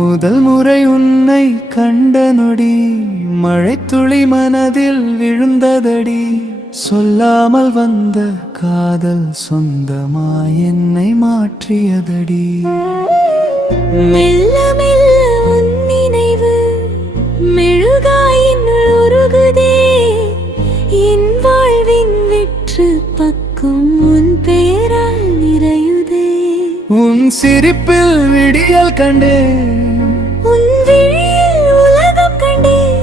முதல் முறை உன்னை கண்ட நொடி மழைத்துளி மனதில் விழுந்ததடி. சொல்லாமல் வந்த காதல் சொந்தமாய் என்னை மாற்றியதடி. மெல்ல மெல்ல உன் நினைவு மெழுகாயின் உருகுதே. என் வாழ்வின் வெற்று பக்கம் உன் பெயரால் நிறையுதே. உன் சிரிப்பில் விடியல் கண்டேன், உன் விழியில் உலகம் கண்டேன்.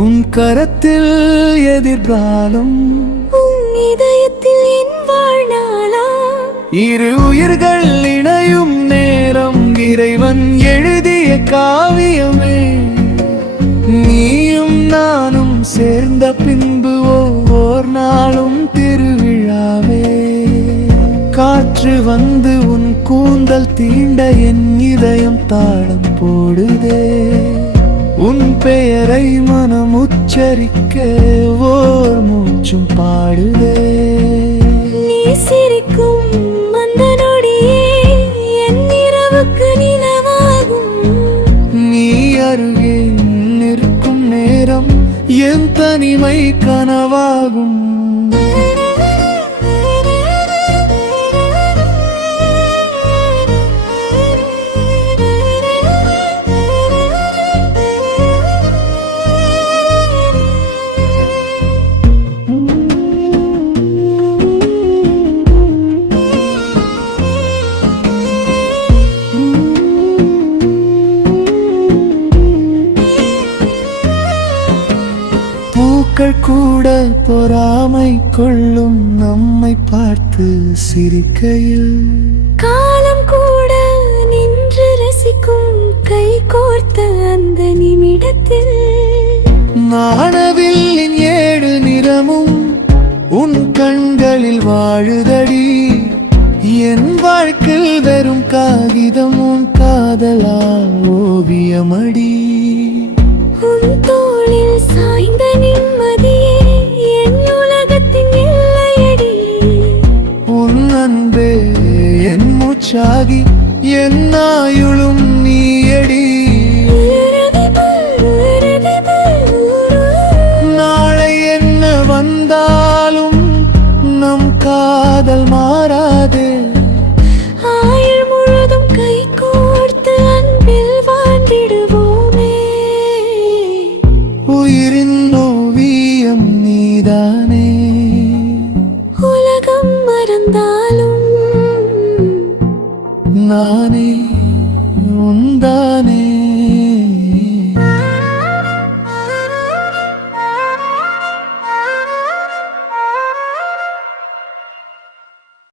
உன் கரத்தில் எதிர்காலம், உன் இதயத்தில் என் வாழ்நாளா. இரு உயிர்கள் இணையும் நேரம் இறைவன் எழுதிய காவியமே. நீயும் நானும் சேர்ந்த பின்பு ஒவ்வொரு நாளும் திருவிழாவே. காற்று வந்து உன் கூந்தல் தீண்ட என் இதயம் தாளம் போடுதே. உன் பெயரை மனம் உச்சரிக்க ஓர் மூச்சும் பாடுதே. நீ சிரிக்கும் அந்த நொடியே என் இரவுக்கு நிலவாகும். நீ அருகே நிற்கும் நேரம் என் தனிமை கனவாகும். பூக்கள் கூட பொறாமை கொள்ளும் நம்மை பார்த்து சிரிக்கையில். காலம் கூட நின்று ரசிக்கும் கை கோர்த்த அந்த நிமிடத்தில். நாணவில்லின் 7 நிறமும் உன் கண்களில் வாழுதடி. என் வாழ்க்கையில் வெறும் காகிதம் உன் காதலா ஓவியமடி. உன் தோளில் சாய்ந்த நிம்மதியே என் உலகத்தின் எல்லையடி. உன் அன்பே என் மூச்சாகி என் ஆயுளும் நீயடி.